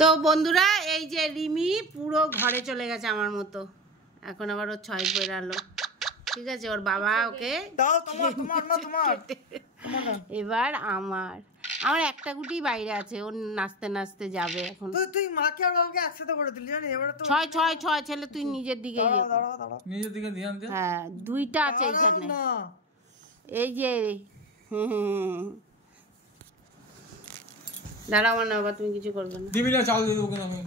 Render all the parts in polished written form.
তো বন্ধুরা এই যে রিমি পুরো ঘরে চলে গেছে আমার মতো, এখন আবার ওর 6 বেরালো, ঠিক আছে, ওর বাবা ওকে দাও তোমার এবার আমার একটা গুটি বাইরে আছে, ও নাচতে নাচতে যাবে এখন। তুই মাকে আর বাবাকে একসাথে করে দিলি জানি, এবারে তো 6 ছেলে তুই নিজের দিকে নিজের দিকে ধ্যান দে। হ্যাঁ 2টা আছে এখানে, এই যে দাঁড়াও না বাবা, তুমি কিছু করবে না, দিবি না, চাল দিয়ে দেবো আমি।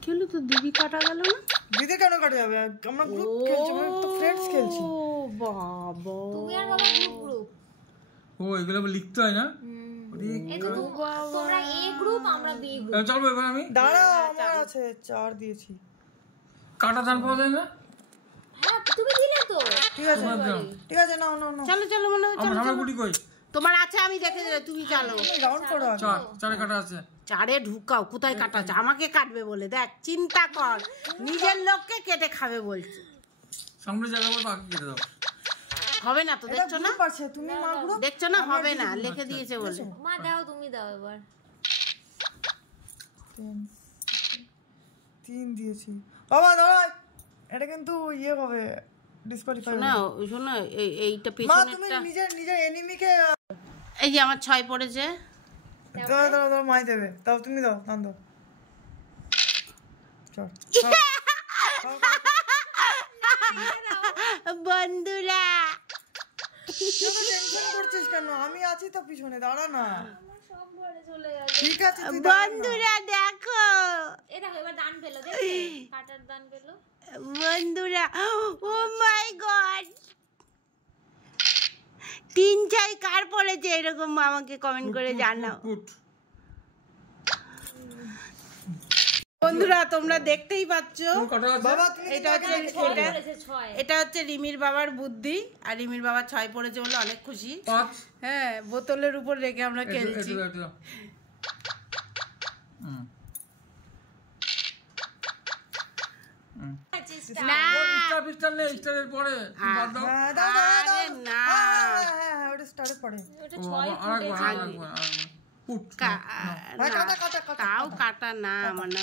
কি হলো তো দিদি কাটা গেল না? দিদি কেন কাটা যাবে, আমরা গ্রুপ খেলছি, আমরা তো ফ্রেন্ডস খেলছি। ও বাবা, তুমি আর বাবা গ্রুপ ও এগুলো লিখতে হয় না? এই তো তোমরা এ গ্রুপ আমরা বি গ্রুপ। চলবো এবার আমি, দাঁড়াও আমার আছে 4 দিয়েছি। কাটা দান পাওয়া যায় না? হ্যাঁ তুমি দিলে তো, ঠিক আছে নাও চলো চলো মনে হয়, চলো আমার গুটি কই? তোমার আছে, আমি দেখে তুমি চলো, রাউন্ড করো। 4 কাটা আছে, 4-এ ঢুকাও, কোথায় কাটা আছে? আমাকে কাটবে বলে দেখ, চিন্তা কর, নিজের লোককে কেটে খাবে বলছে, সামনে জায়গা বল, বাকি কেটে দাও। হবে না তো, দেখছো না তুমি মা গ্রুপ দেখছো না, হবে না, লিখে দিয়েছে বলে। মা দাও, তুমি দাও এবার। 3 দিয়েছি বাবা, দাঁড়া, এটা কিন্তু ইয়ে হবে, ডিসকোয়ালিফাই হবে। শোনো এইটা মা পেছনেরটা, তুমি নিজের এনিমিকে, এই যে আমার 6 পড়েছে, দাও মাই দেবে, দাও তুমি দাও, দান দাও। চল বন্ধুরা টেনশন করছিস কেন? আমি আছি তো পিছনে, দাঁড়া না। সব ঘরে চলে গেল। ঠিক আছে বন্ধুরা দেখো, এই দেখো এবার দান পেলো, দেখো কাটার দান পেলো বন্ধুরা, ও মাই গড, 3-4 কার পড়েছে এরকম আমাকে কমেন্ট করে জানাও। বন্ধুরা তোমরা দেখতেই পাচ্ছ, এটা হচ্ছে রিমির বাবার বুদ্ধি, আর রিমির বাবা 6 পড়েছে বলে অনেক খুশি। হ্যাঁ বোতলের উপর রেখে আমরা খেলছি। তাও কাটা না মানে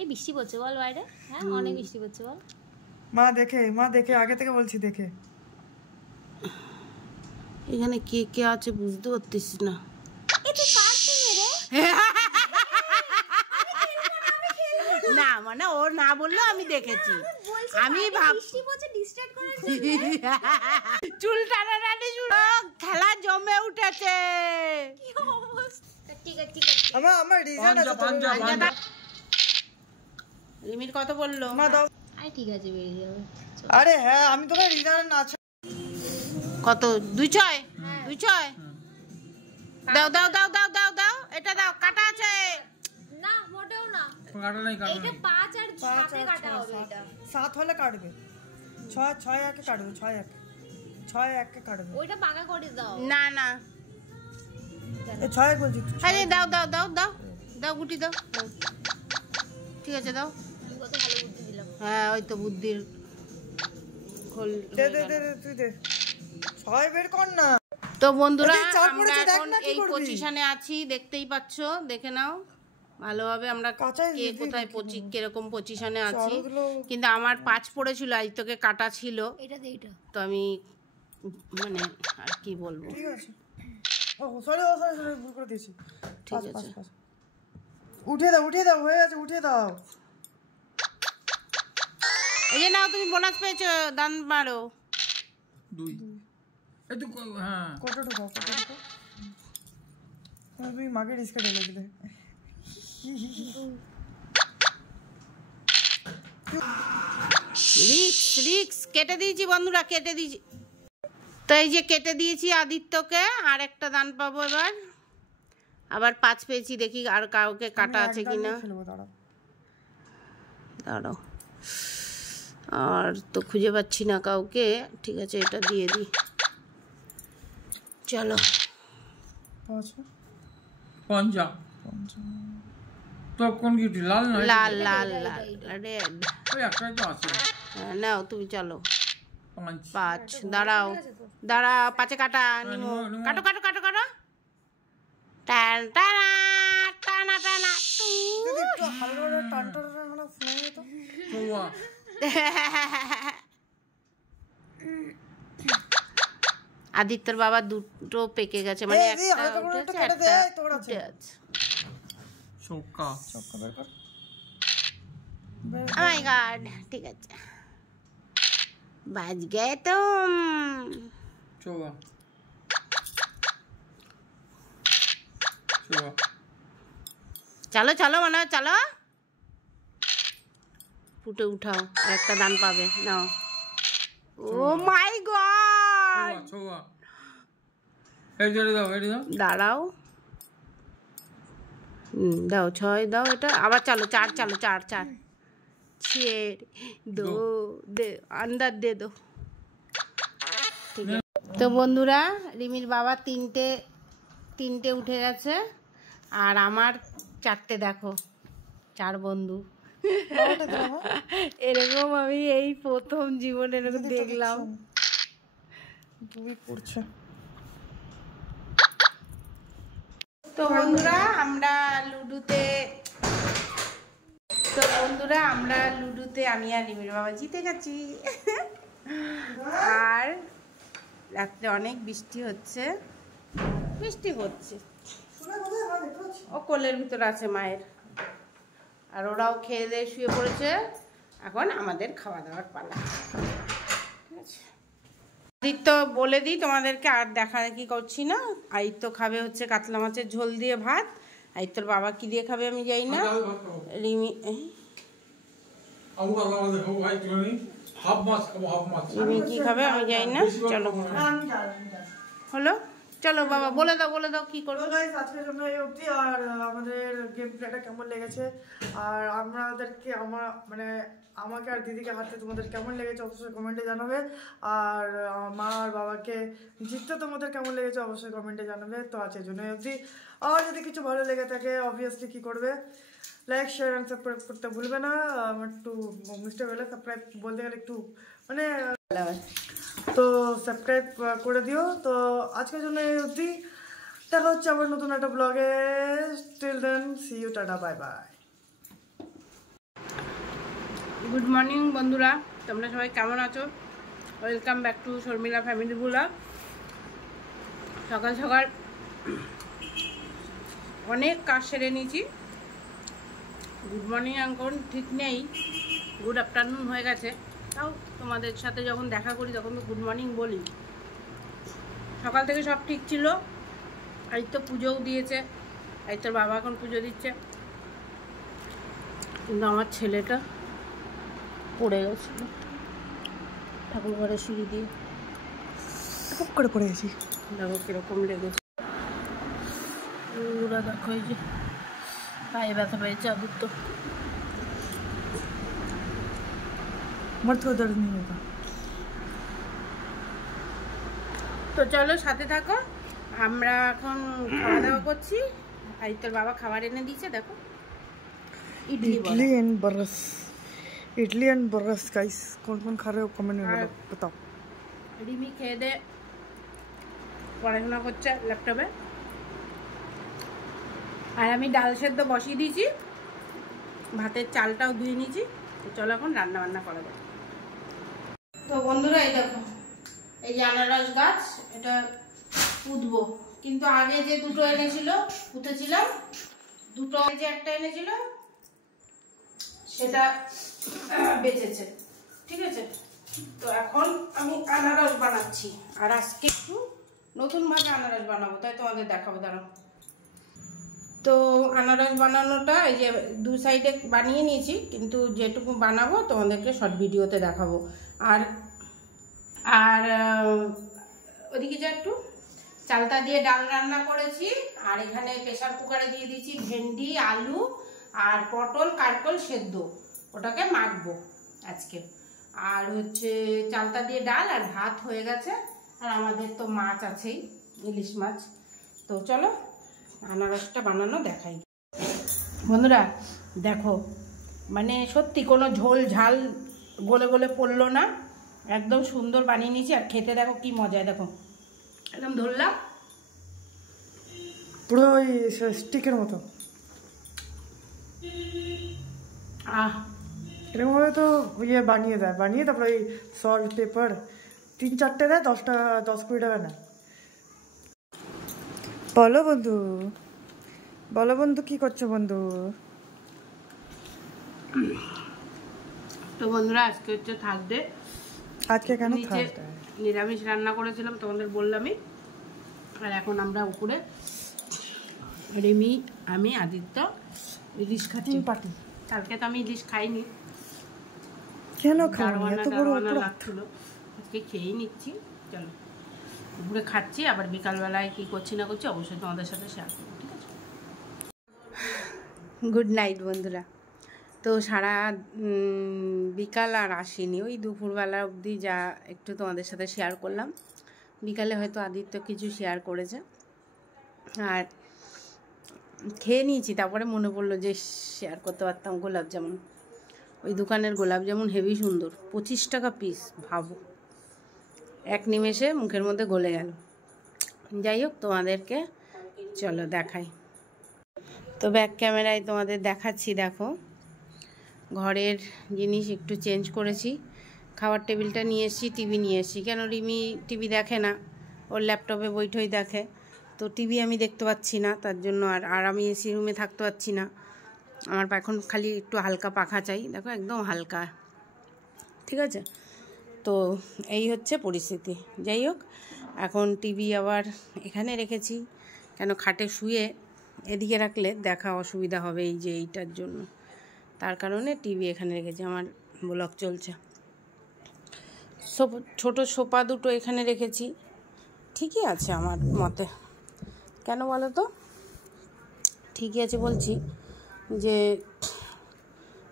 এই বৃষ্টি পড়ছে বল বাইরে, হ্যাঁ অনেক বৃষ্টি পড়ছে বল। মা দেখে আগে থেকে বলছি, দেখে এখানে কে কে আছে বুঝতে পারতিস না। না মানে ও না বললেও আমি দেখেছি, আমি ভাবছি চুল টানাটানি শুরু, খেলা জমে উঠেছে। রিমির কত বললো? ঠিক আছে বেরিয়ে যাবে। আরে হ্যাঁ আমি তোকে রিজার্ভ নাচ কত 2-6 2-6 দাও দাও দাও দাও দাও দাও, এটা দাও, কাটা আছে না মোটেও না, কাটা নাই, কাটা এটা 5 আর 7 এ কাটা হবে, এটা 7 হলে কাটবে, 6 একে কাটবে, 6 একে কাটবে, ওইটা বাঁকা করে দাও। না না এই 6 বলছি, আরে দাও দাও দাও দাও দাও, গুটি দাও, ঠিক আছে দাও। আমি কত ভালো বুদ্ধি দিলাম। হ্যাঁ ওই তো বুদ্ধির খোল। দে তুই দে, 6 বের কর না। তো বন্ধুরা আমরা এখন এই পজিশনে আছি, দেখতেই পাচ্ছ, দেখে নাও ভালোভাবে আমরা কে কোথায় কিরকম পজিশনে আছি। কিন্তু আমার 5 পড়েছিল, আজ তোকে কাটা ছিল, তো আমি মানে আর কি বলবো। ঠিক আছে, ও সরি ভুল করে দিয়েছি। ঠিক আছে উঠিয়ে দাও হয়ে গেছে, উঠিয়ে দাও। এই যে নাও, তুমি বোনাস পেয়েছো, দান মারো 2। এই তো হ্যাঁ, কত ঢোকাও তুমি মাকে রিস্কে ঢেলে দিলে। রিক্স কেটে দিয়েছি বন্ধুরা, কেটে দিয়েছি তো, এই যে কেটে দিয়েছি আদিত্যকে, আর একটা দান পাবো এবার, আবার 5 পেয়েছি, দেখি আর কাউকে কাটা আছে কিনা। দাঁড়াও, আর তো খুঁজে পাচ্ছি না কাউকে, ঠিক আছে এটা দিয়ে দিই, চলো। পঞ্চা তো কোন গিটি, লাল না? লাল রেড, ওই একটাই তো আছে। নাও তুমি চলো 5 দাঁড়াও দাঁড়া 5-এ কাটা নিমো কাটো কাটো কাটো কাটো টান টানা টানা টানা আদিত্যর বাবা দুটো পেকে গেছে মানে একটা উঠেছে একটা উঠে আছে চোকা বের কর Oh my god, ঠিক আছে বাজ গে তুম চোকা চলো চলো মনে হয় চলো ফুটে উঠাও আর একটা দান পাবে নাও ও মাই গড চোকা এই দাও দাঁড়াও দাও 6 দাও এটা আবার চলো 4 চলো 4 6 দে अंदर दे दो ঠিক আছে তো বন্ধুরা রিমির বাবা তিনটে উঠে গেছে আর আমার 4টে দেখো 4 বন্ধু এরকম আমি এই প্রথম জীবনে এরকম দেখলাম দুই পড়ছে তো বন্ধুরা আমরা লুডুতে আমি আর রিমির বাবা জিতে গেছি আর রাত্রে অনেক বৃষ্টি হচ্ছে ও কোলের ভিতর আছে মায়ের আর ওরাও খেয়ে দিয়ে শুয়ে পড়েছে এখন আমাদের খাওয়া দাওয়ার পালা ঠিক আছে আদিত্য বলে দিই তোমাদেরকে আর দেখা দেখি করছি না আদিত্য খাবে হচ্ছে কাতলা মাছের ঝোল দিয়ে ভাত আদিত্যর বাবা কি দিয়ে খাবে আমি জানি না রিমি রিমি কি খাবে আমি জানি না চলো হলো চলো বাবা বলে দাও কি করবো গাইস আজকের জন্য এই অবধি আর আমাদের গেম প্লেটা কেমন লেগেছে আর আমাকে আর দিদিকে হাঁটতে তোমাদের কেমন লেগেছে অবশ্যই কমেন্টে জানাবে আর মা আর বাবাকে জিততে তোমাদের কেমন লেগেছে অবশ্যই কমেন্টে জানাবে তো আজকের জন্য এই অবধি আর যদি কিছু ভালো লেগে থাকে অবভিয়াসলি কি করবে লাইক শেয়ার এন্ড সাবস্ক্রাইব করতে ভুলবে না আমার একটু মিস্টেক হলে সাবস্ক্রাইব বলতে গেলে একটু মানে তো সাবস্ক্রাইব করে দিও তো আজকের জন্য এই অবধি দেখা হচ্ছে আবার নতুন একটা ব্লগে till then see you tata bye bye good morning বন্ধুরা তোমরা সবাই কেমন আছো welcome back to Sharmila family blog সকাল সকাল অনেক কাজ সেরে নিয়েছি গুড মর্নিং এখন ঠিক নেই গুড আফটারনুন হয়ে গেছে তাও তোমাদের সাথে যখন দেখা করি তখন তো গুড মর্নিং বলি সকাল থেকে সব ঠিক ছিল আদিত্য পুজোও দিয়েছে আদিত্যর বাবা এখন পুজো দিচ্ছে কিন্তু আমার ছেলেটা পড়ে গেছিল ঠাকুর ঘরের সিঁড়ি দিয়ে খুব করে পড়ে গেছি দেখো কিরকম লেগেছে পুরা দেখো এই যে পায়ে ব্যথা পেয়েছে আদিত্য আমার তো দর্দ নেই বাবা তো চলো সাথে থাকো আমরা এখন খাওয়া দাওয়া করছি আদিত্যর বাবা খাবার এনে দিয়েছে দেখো इडली एंड बरस गाइस कौन खा रहे हो कमेंट में बताओ রিমি খেয়ে দে পড়াশোনা করছে ল্যাপটপে আর আমি ডাল সেদ্ধ বসিয়ে দিয়েছি ভাতের চালটাও ধুয়ে নিয়েছি তো চলো এখন রান্না বান্না করা যাবে তো বন্ধুরা এই দেখো এই যে আনারস গাছ এটা পুঁতবো কিন্তু আগে যে দুটো এনেছিল পুঁতেছিলাম দুটো যে একটা এনেছিল সেটা বেঁচেছে ঠিক আছে তো এখন আমি আনারস বানাচ্ছি আর আজকে একটু নতুনভাবে আনারস বানাবো তাই তোমাদের দেখাবো দাঁড়াও তো আনারস বানানোটা এই যে দু সাইডে বানিয়ে নিয়েছি কিন্তু যেটুকু বানাবো তোমাদেরকে শর্ট ভিডিওতে দেখাবো আর আর ওদিকে যা একটু চালতা দিয়ে ডাল রান্না করেছি আর এখানে প্রেসার কুকারে দিয়ে দিয়েছি ভেন্ডি আলু আর পটল কারকল সেদ্ধ ওটাকে মাখবো আজকে আর হচ্ছে চালতা দিয়ে ডাল আর ভাত হয়ে গেছে আর আমাদের তো মাছ আছেই ইলিশ মাছ তো চলো আনারসটা বানানো দেখাই বন্ধুরা দেখো মানে সত্যি কোনো ঝোল ঝাল গলে গলে পড়লো না, একদম সুন্দর বানিয়ে নিয়েছি। আর খেতে দেখো কি মজায়, দেখো একদম ধরলাম পুরো ওই স্টিকের মতো। এরকমভাবে তো ইয়ে বানিয়ে দেয়, বানিয়ে তারপরে ওই সল্ট পেপার 3-4টে দেয়, 10-20 টাকা নেয়। বলো বন্ধু, বলো বন্ধু, কি করছো বন্ধু? তো বন্ধুরা আজকে হচ্ছে থার্সডে। আজকে কেন থার্সডে? নিরামিষ রান্না করেছিলাম তোমাদের বললামই। আর এখন আমরা উপরে রিমি, আমি, আদিত্য ইলিশ খাচ্ছি পাটি। কালকে তো আমি ইলিশ খাইনি, কেন খাওয়া এত বড় লাগছিল, আজকে খেয়েই নিচ্ছি। চলো উপরে খাচ্ছি, আবার বিকালবেলায় কি করছি না করছি অবশ্যই তোমাদের সাথে শেয়ার করবো, ঠিক আছে? গুড নাইট বন্ধুরা। তো সারা বিকাল আর আসিনি, ওই দুপুরবেলা অবধি যা একটু তোমাদের সাথে শেয়ার করলাম। বিকালে হয়তো আদিত্য কিছু শেয়ার করেছে, আর খেয়ে নিয়েছি। তারপরে মনে পড়লো যে শেয়ার করতে পারতাম গোলাপ জামুন। ওই দোকানের গোলাপ জামুন হেভি সুন্দর, 25 টাকা পিস, ভাবো এক নিমেষে মুখের মধ্যে গলে গেল। যাই হোক তোমাদেরকে চলো দেখাই। তো ব্যাক ক্যামেরায় তোমাদের দেখাচ্ছি, দেখো ঘরের জিনিস একটু চেঞ্জ করেছি। খাওয়ার টেবিলটা নিয়ে এসেছি, টিভি নিয়ে এসেছি। কেন রিমি টিভি দেখে না, ওর ল্যাপটপে বইটই দেখে, তো টিভি আমি দেখতে পাচ্ছি না, তার জন্য আর আমি এসি রুমে থাকতে পারছি না। আমার এখন খালি একটু হালকা পাখা চাই, দেখো একদম হালকা, ঠিক আছে? তো এই হচ্ছে পরিস্থিতি। যাই হোক, এখন টিভি আবার এখানে রেখেছি, কেন খাটে শুয়ে এদিকে রাখলে দেখা অসুবিধা হবে, এই যে এইটার জন্য, তার কারণে টিভি এখানে রেখেছি। আমার ব্লগ চলছে। ছোট সোফা দুটো এখানে রেখেছি, ঠিকই আছে আমার মতে। কেন বলো তো? ঠিকই আছে বলছি যে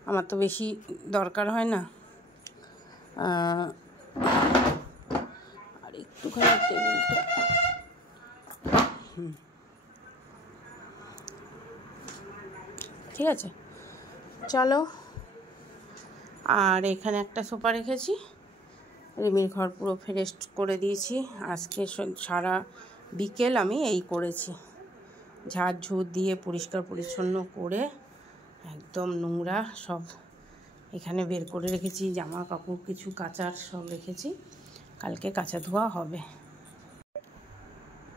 আমার তো বেশি দরকার হয় না। আর একটুখানি টেবিলটা, ঠিক আছে চলো। আর এখানে একটা সোফা রেখেছি। রিমির ঘর পুরো ফ্রেশ করে দিয়েছি। আজকে সারা বিকেল আমি এই করেছি, ঝাড় ঝুড় দিয়ে পরিষ্কার পরিচ্ছন্ন করে একদম নোংরা সব এখানে বের করে রেখেছি। জামা কাপড় কিছু কাচার সব রেখেছি, কালকে কাচা ধোয়া হবে।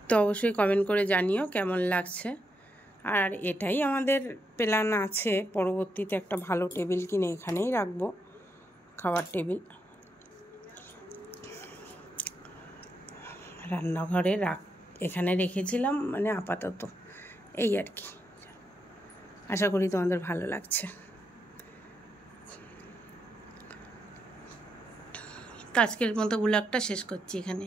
তো অবশ্যই কমেন্ট করে জানিও কেমন লাগছে। আর এটাই আমাদের প্ল্যান আছে, পরবর্তীতে একটা ভালো টেবিল কিনে এখানেই রাখবো, খাওয়ার টেবিল। রান্নাঘরে এখানে রেখেছিলাম, মানে আপাতত এই আর কি। আশা করি তোমাদের ভালো লাগছে। আজকের মতো ব্লগটা শেষ করছি এখানে।